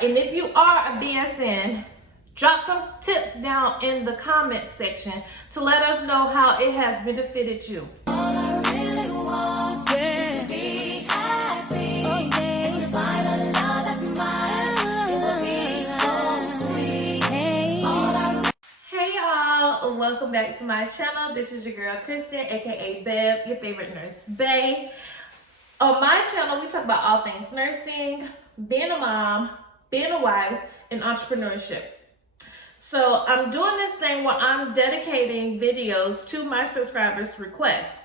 And if you are a BSN, drop some tips down in the comment section to let us know how it has benefited you. Welcome back to my channel. This is your girl Christen, aka Bev, your favorite nurse bae. On my channel, we talk about all things nursing, being a mom, being a wife, and entrepreneurship. So I'm doing this thing where I'm dedicating videos to my subscribers' request.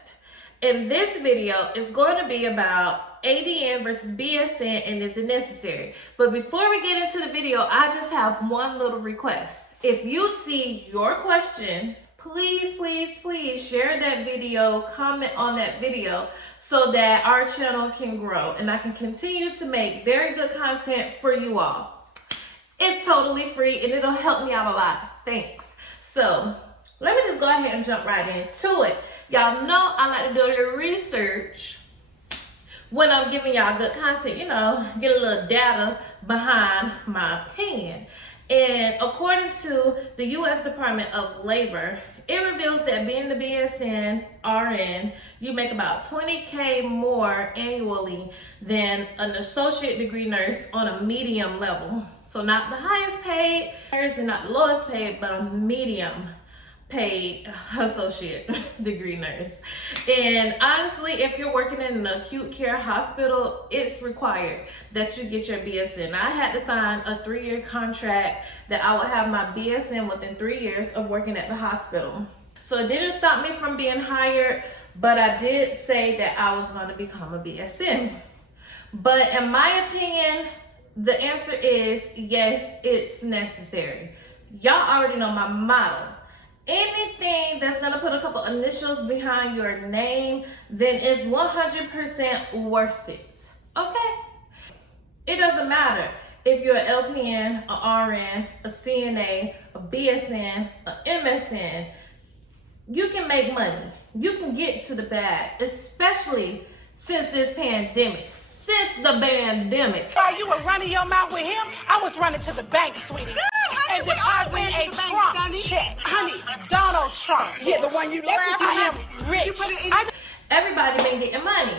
And this video is going to be about ADN versus BSN and is it necessary? But before we get into the video, I just have one little request. If you see your question, please share that video, comment on that video so that our channel can grow and I can continue to make very good content for you all. It's totally free and it'll help me out a lot. Thanks. So let me just go ahead and jump right into it. Y'all know I like to do a little research when I'm giving y'all good content, you know, get a little data behind my opinion. And according to the U.S. Department of Labor, it reveals that being the BSN RN, you make about $20K more annually than an associate degree nurse on a medium level. So not the highest paid nurse and not the lowest paid, but a medium paid associate degree nurse. And honestly, if you're working in an acute care hospital, it's required that you get your BSN. I had to sign a 3-year contract that I would have my BSN within 3 years of working at the hospital. So it didn't stop me from being hired, but I did say that I was going to become a BSN. But in my opinion, the answer is yes, it's necessary. Y'all already know my motto. Anything that's gonna put a couple initials behind your name, then it's 100% worth it, okay? It doesn't matter if you're an LPN, an RN, a CNA, a BSN, an MSN, you can make money. You can get to the bag, especially since this pandemic. Since the pandemic. While you were running your mouth with him, I was running to the bank, sweetie. And depositing a Trump check. Honey, Donald Trump. Yeah, the one you laughed at. I am rich. Everybody been getting money.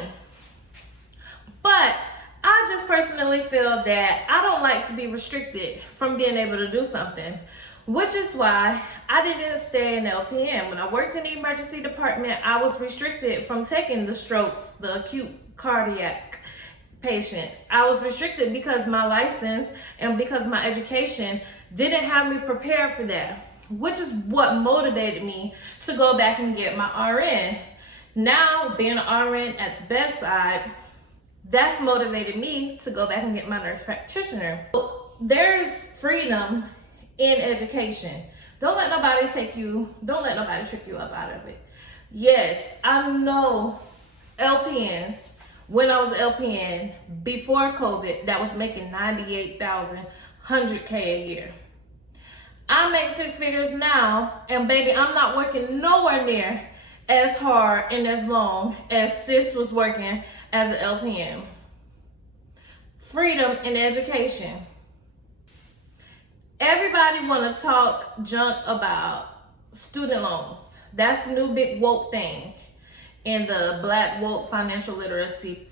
But I just personally feel that I don't like to be restricted from being able to do something, which is why I didn't stay in LPN. When I worked in the emergency department, I was restricted from taking the strokes, the acute cardiac patients. I was restricted because my license and because my education didn't have me prepared for that, which is what motivated me to go back and get my RN. Now, being an RN at the bedside, that's motivated me to go back and get my nurse practitioner. There's freedom in education. Don't let nobody trip you up out of it. Yes, I know LPNs. When I was LPN before COVID, that was making $98,000, $100K a year. I make 6 figures now, and baby, I'm not working nowhere near as hard and as long as sis was working as an LPN. Freedom in education. Everybody want to talk junk about student loans. That's the new big woke thing in the Black woke financial literacy.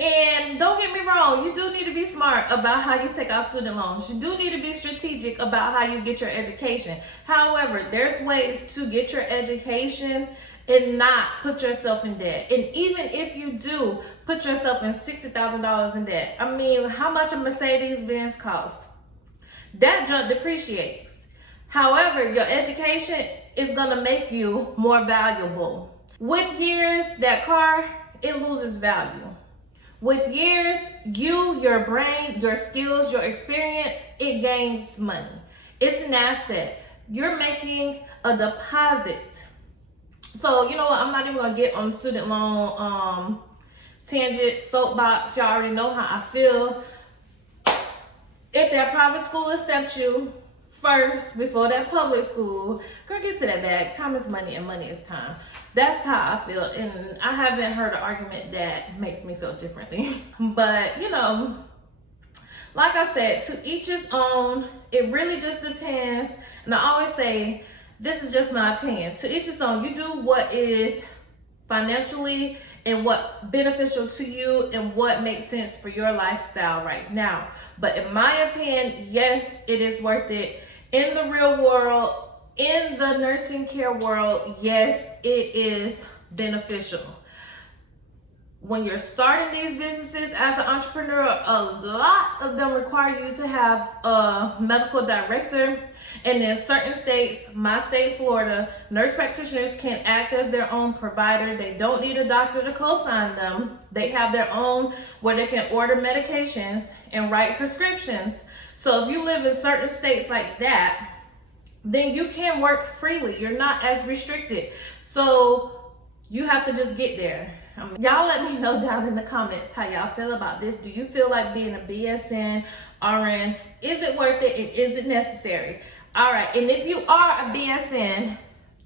And don't get me wrong, you do need to be smart about how you take out student loans. You do need to be strategic about how you get your education. However, there's ways to get your education and not put yourself in debt. And even if you do put yourself in $60,000 in debt, I mean, how much a Mercedes-Benz costs? That junk depreciates. However, your education is gonna make you more valuable. With years, that car, it loses value. With years, your brain, your skills, your experience, it gains money. It's an asset. You're making a deposit. So, you know what? I'm not even gonna get on the student loan tangent, soapbox. Y'all already know how I feel. If that private school accepts you first before that public school, girl, get to that bag. Time is money and money is time. That's how I feel, and I haven't heard an argument that makes me feel differently. But, you know, Like I said, to each his own. It really just depends. And I always say, this is just my opinion. To each his own. You do what is financially and what beneficial to you and what makes sense for your lifestyle right now. But in my opinion, yes, it is worth it. In the real world, in the nursing care world, yes, it is beneficial. When you're starting these businesses as an entrepreneur, a lot of them require you to have a medical director. And in certain states, my state, Florida, nurse practitioners can act as their own provider. They don't need a doctor to co-sign them. They have their own where they can order medications and write prescriptions. So if you live in certain states like that, then you can work freely. You're not as restricted. So you have to just get there. Y'all let me know down in the comments how y'all feel about this. Do you feel like being a BSN, RN, is it worth it and is it necessary? All right, and if you are a BSN,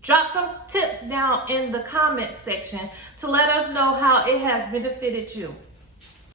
drop some tips down in the comment section to let us know how it has benefited you.